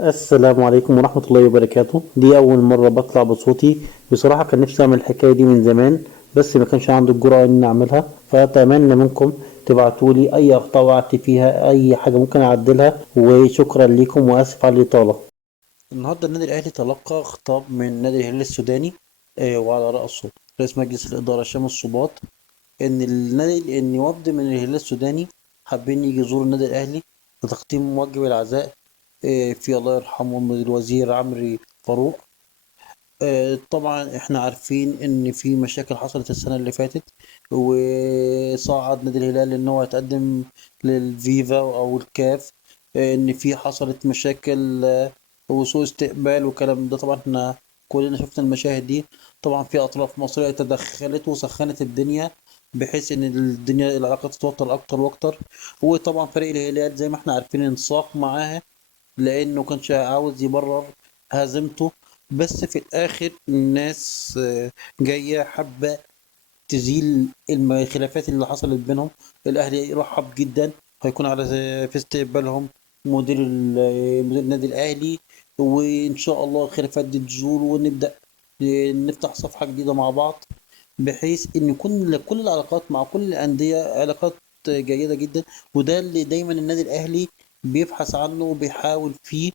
السلام عليكم ورحمة الله وبركاته. دي أول مرة بطلع بصوتي. بصراحة كان نفسي أعمل الحكاية دي من زمان، بس ما كانش عندي الجرأة إني أعملها. فأتمنى منكم تبعتولي أي أخطاء وقعت فيها، أي حاجة ممكن أعدلها. وشكرا لكم وآسف على الإطالة. النهارده النادي الأهلي تلقى خطاب من نادي الهلال السوداني، وعلى رأسه رئيس مجلس الإدارة شامس الصباط، إن وفد من الهلال السوداني حابين يجي يزوروا النادي الأهلي لتقديم واجب العزاء في الله يرحمه من الوزير عمرو فاروق. طبعا احنا عارفين ان في مشاكل حصلت السنة اللي فاتت، وصعد نادي الهلال ان هو يتقدم للفيفا او الكاف. ان في حصلت مشاكل وسوء استقبال وكلام ده. طبعا احنا كلنا شفنا المشاهد دي. طبعا في اطراف مصرية تدخلت وسخنت الدنيا، بحيث ان الدنيا العلاقات تتوتر اكتر واكتر. وطبعا فريق الهلال زي ما احنا عارفين انساق معاها، لانه كانش عاوز يبرر هزيمته. بس في الاخر الناس جايه حابه تزيل الخلافات اللي حصلت بينهم. الاهلي رحب جدا، هيكون على في استقبالهم مدير النادي الاهلي. وان شاء الله الخلافات دي تزول ونبدا نفتح صفحه جديده مع بعض، بحيث ان يكون كل العلاقات مع كل الانديه علاقات جيده جدا. وده اللي دايما النادي الاهلي بيبحث عنه وبيحاول فيه،